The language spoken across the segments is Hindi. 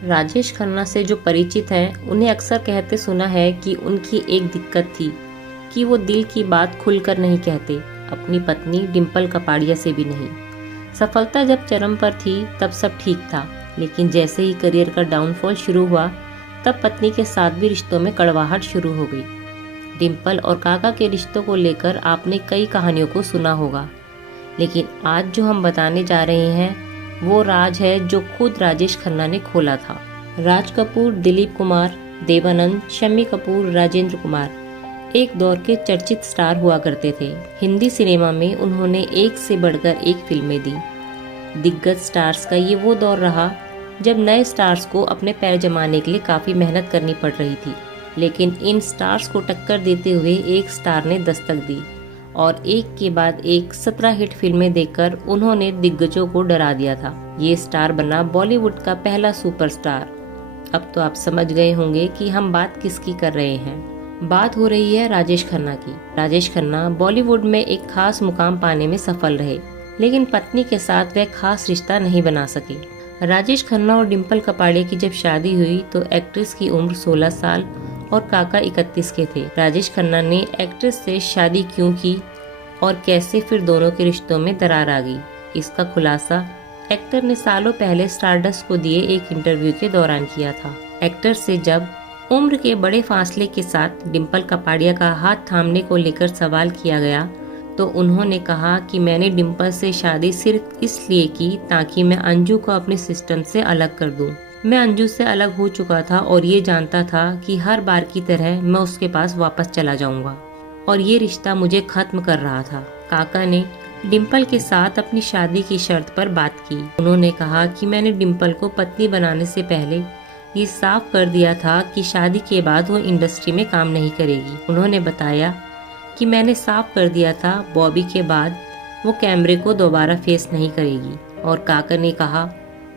राजेश खन्ना से जो परिचित हैं उन्हें अक्सर कहते सुना है कि उनकी एक दिक्कत थी कि वो दिल की बात खुलकर नहीं कहते, अपनी पत्नी डिम्पल कपाड़िया से भी नहीं। सफलता जब चरम पर थी तब सब ठीक था, लेकिन जैसे ही करियर का डाउनफॉल शुरू हुआ तब पत्नी के साथ भी रिश्तों में कड़वाहट शुरू हो गई। डिम्पल और काका के रिश्तों को लेकर आपने कई कहानियों को सुना होगा, लेकिन आज जो हम बताने जा रहे हैं वो राज है जो खुद राजेश खन्ना ने खोला था। राज कपूर, दिलीप कुमार, देवानंद, शम्मी कपूर, राजेंद्र कुमार एक दौर के चर्चित स्टार हुआ करते थे। हिंदी सिनेमा में उन्होंने एक से बढ़कर एक फिल्में दी। दिग्गज स्टार्स का ये वो दौर रहा जब नए स्टार्स को अपने पैर जमाने के लिए काफ़ी मेहनत करनी पड़ रही थी, लेकिन इन स्टार्स को टक्कर देते हुए एक स्टार ने दस्तक दी और एक के बाद एक 17 हिट फिल्में देकर उन्होंने दिग्गजों को डरा दिया था। ये स्टार बना बॉलीवुड का पहला सुपरस्टार। अब तो आप समझ गए होंगे कि हम बात किसकी कर रहे हैं। बात हो रही है राजेश खन्ना की। राजेश खन्ना बॉलीवुड में एक खास मुकाम पाने में सफल रहे, लेकिन पत्नी के साथ वह खास रिश्ता नहीं बना सके। राजेश खन्ना और डिम्पल कपाड़िया की जब शादी हुई तो एक्ट्रेस की उम्र 16 साल और काका 31 के थे। राजेश खन्ना ने एक्ट्रेस से शादी क्यों की और कैसे फिर दोनों के रिश्तों में दरार आ गई, इसका खुलासा एक्टर ने सालों पहले स्टारडस्ट को दिए एक इंटरव्यू के दौरान किया था। एक्टर से जब उम्र के बड़े फासले के साथ डिम्पल कपाड़िया का हाथ थामने को लेकर सवाल किया गया तो उन्होंने कहा कि मैंने डिम्पल से शादी सिर्फ इसलिए की ताकि मैं अंजू को अपने सिस्टम से अलग कर दूं। मैं अंजू से अलग हो चुका था और ये जानता था कि हर बार की तरह मैं उसके पास वापस चला जाऊंगा और ये रिश्ता मुझे खत्म कर रहा था। काका ने डिम्पल के साथ अपनी शादी की शर्त पर बात की। उन्होंने कहा कि मैंने डिम्पल को पत्नी बनाने से पहले ये साफ कर दिया था कि शादी के बाद वो इंडस्ट्री में काम नहीं करेगी। उन्होंने बताया कि मैंने साफ कर दिया था बॉबी के बाद वो कैमरे को दोबारा फेस नहीं करेगी। और काका ने कहा,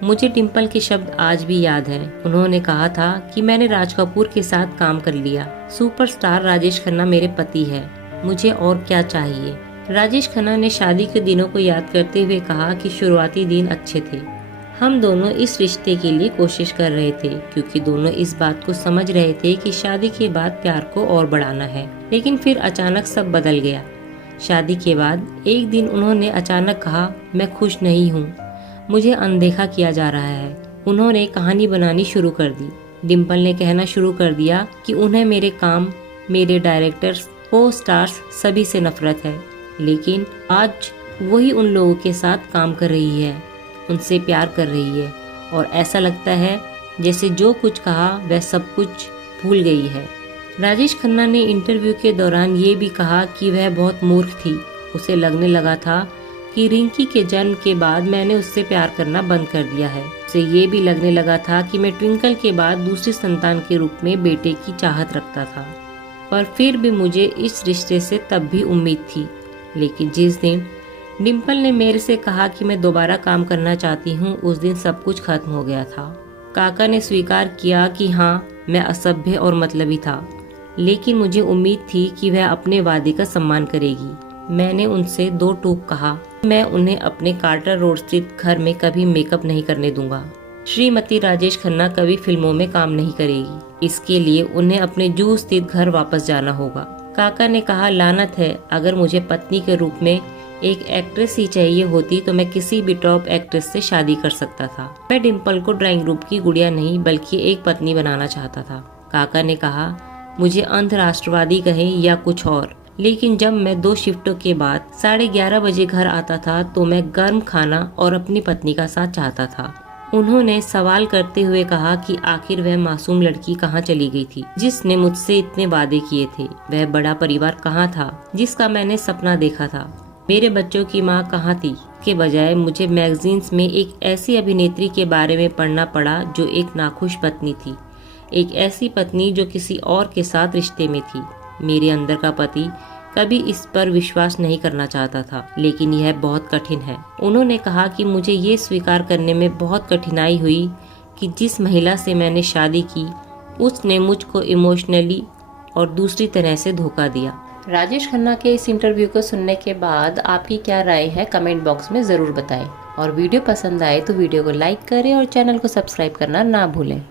मुझे डिम्पल के शब्द आज भी याद हैं। उन्होंने कहा था कि मैंने राज कपूर के साथ काम कर लिया। सुपरस्टार राजेश खन्ना मेरे पति है, मुझे और क्या चाहिए। राजेश खन्ना ने शादी के दिनों को याद करते हुए कहा कि शुरुआती दिन अच्छे थे। हम दोनों इस रिश्ते के लिए कोशिश कर रहे थे क्योंकि दोनों इस बात को समझ रहे थे कि शादी के बाद प्यार को और बढ़ाना है। लेकिन फिर अचानक सब बदल गया। शादी के बाद एक दिन उन्होंने अचानक कहा, मैं खुश नहीं हूँ, मुझे अनदेखा किया जा रहा है। उन्होंने कहानी बनानी शुरू कर दी। डिम्पल ने कहना शुरू कर दिया कि उन्हें मेरे काम, मेरे डायरेक्टर्स, को स्टार्स सभी से नफरत है। लेकिन आज वही उन लोगों के साथ काम कर रही है, उनसे प्यार कर रही है और ऐसा लगता है जैसे जो कुछ कहा वह सब कुछ भूल गई है। राजेश खन्ना ने इंटरव्यू के दौरान ये भी कहा कि वह बहुत मूर्ख थी। उसे लगने लगा था कि रिंकी के जन्म के बाद मैंने उससे प्यार करना बंद कर दिया है। उसे ये भी लगने लगा था कि मैं ट्विंकल के बाद दूसरी संतान के रूप में बेटे की चाहत रखता था, पर फिर भी मुझे इस रिश्ते से तब भी उम्मीद थी। लेकिन जिस दिन डिम्पल ने मेरे से कहा कि मैं दोबारा काम करना चाहती हूँ, उस दिन सब कुछ खत्म हो गया था। काका ने स्वीकार किया कि हाँ, मैं असभ्य और मतलबी था, लेकिन मुझे उम्मीद थी कि वह अपने वादे का सम्मान करेगी। मैंने उनसे 2 टूक कहा, मैं उन्हें अपने कार्टर रोड स्थित घर में कभी मेकअप नहीं करने दूंगा। श्रीमती राजेश खन्ना कभी फिल्मों में काम नहीं करेगी, इसके लिए उन्हें अपने जूहू स्थित घर वापस जाना होगा। काका ने कहा, लानत है, अगर मुझे पत्नी के रूप में एक एक्ट्रेस ही चाहिए होती तो मैं किसी भी टॉप एक्ट्रेस से शादी कर सकता था। मैं डिम्पल को ड्राइंग रूम की गुड़िया नहीं बल्कि एक पत्नी बनाना चाहता था। काका ने कहा, मुझे अंधराष्ट्रवादी कहें या कुछ और, लेकिन जब मैं 2 शिफ्टों के बाद 11:30 बजे घर आता था तो मैं गर्म खाना और अपनी पत्नी का साथ चाहता था। उन्होंने सवाल करते हुए कहा कि आखिर वह मासूम लड़की कहाँ चली गई थी जिसने मुझसे इतने वादे किए थे। वह बड़ा परिवार कहाँ था जिसका मैंने सपना देखा था। मेरे बच्चों की माँ कहाँ थी। के बजाय मुझे मैगजीन्स में एक ऐसी अभिनेत्री के बारे में पढ़ना पड़ा जो एक नाखुश पत्नी थी, एक ऐसी पत्नी जो किसी और के साथ रिश्ते में थी। मेरे अंदर का पति कभी इस पर विश्वास नहीं करना चाहता था, लेकिन यह बहुत कठिन है। उन्होंने कहा कि मुझे ये स्वीकार करने में बहुत कठिनाई हुई कि जिस महिला से मैंने शादी की उसने मुझको इमोशनली और दूसरी तरह से धोखा दिया। राजेश खन्ना के इस इंटरव्यू को सुनने के बाद आपकी क्या राय है, कमेंट बॉक्स में ज़रूर बताएं। और वीडियो पसंद आए तो वीडियो को लाइक करें और चैनल को सब्सक्राइब करना ना भूलें।